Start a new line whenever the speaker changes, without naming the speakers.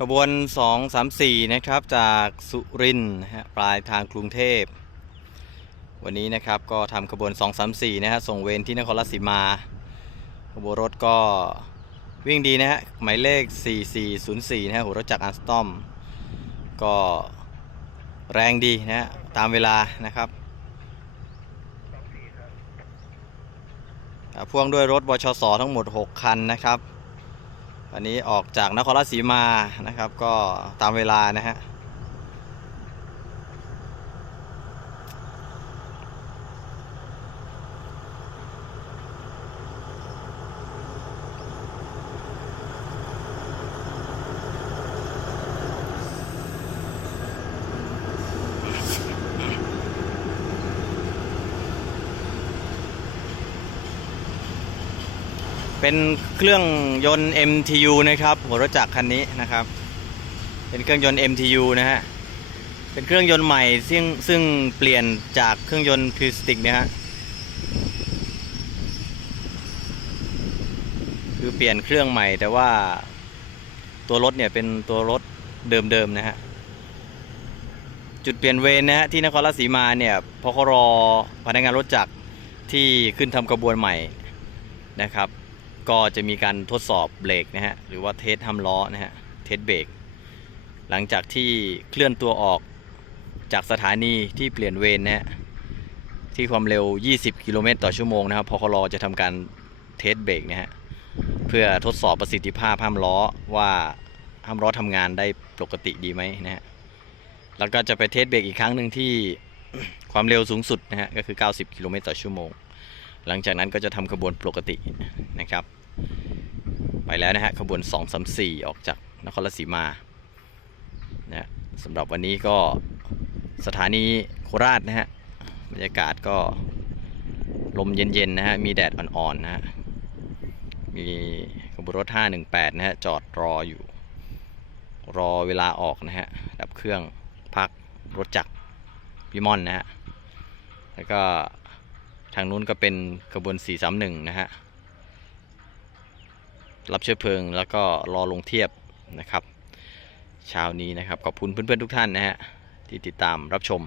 ขบวน 234 นะครับ จากสุรินทร์ปลายทางกรุงเทพ วันนี้นะครับก็ทำขบวน 234 นะฮะส่งเวรที่นครราชสีมา ขบวนรถก็วิ่งดีนะฮะหมายเลข 4404 นะฮะหัวรถจักรอาร์สตอม ก็แรงดีนะฮะตามเวลานะครับพ่วงด้วยรถบชสทั้งหมด 6 คันนะครับ อันนี้ออกจากนครราชสีมานะครับ ก็ตามเวลานะฮะ เป็นเครื่องยนต์ MTU นะครับหัวรถจักรคันนี้นะครับ เป็นเครื่องยนต์ MTU นะฮะเป็นเครื่องยนต์ใหม่ซึ่งซึ่งเปลี่ยนจากเครื่องยนต์พลาสติกนะฮะคือเปลี่ยนเครื่องใหม่แต่ว่าตัวรถเนี่ยเป็นตัวรถเดิมๆนะฮะจุดเปลี่ยนเวรนะฮะที่นครราชสีมาเนี่ยพครพนักงานรถจักรที่ขึ้นทำกระบวนใหม่นะครับ ก็จะมีการทดสอบเบรกนะฮะหรือว่าเทสทำล้อนะฮะเทสเบรกหลังจากที่เคลื่อนตัวออกจากสถานีที่เปลี่ยนเวรนะฮะที่ความเร็ว 20 กิโลเมตรต่อชั่วโมงนะครับพครจะทำการเทสเบรกนะฮะเพื่อทดสอบประสิทธิภาพห้ามล้อว่าห้ามล้อทำงานได้ปกติดีไหมนะฮะแล้วก็จะไปเทสเบรกอีกครั้งหนึ่งที่ความเร็วสูงสุดนะฮะก็คือ 90 กิโลเมตรต่อชั่วโมง หลังจากนั้นก็จะทำขบวนปกตินะครับ ไปแล้วนะฮะขบวน 234 ออกจากนครราชสีมานะสำหรับวันนี้ก็สถานีโคราชนะฮะบรรยากาศก็ลมเย็นๆนะฮะมีแดดอ่อนๆนะฮะมีขบวนรถ 518 นะฮะจอดรออยู่ รอเวลาออกนะฮะดับเครื่องพักรถจักรพี่ม่อนนะฮะแล้วก็ ทางนู้นก็เป็นขบวน 431 นะฮะ รับเชื้อเพลิงแล้วก็รอลงเทียบนะครับ เช้านี้นะครับ ขอบคุณเพื่อนๆทุกท่านนะฮะ ที่ติดตามรับชม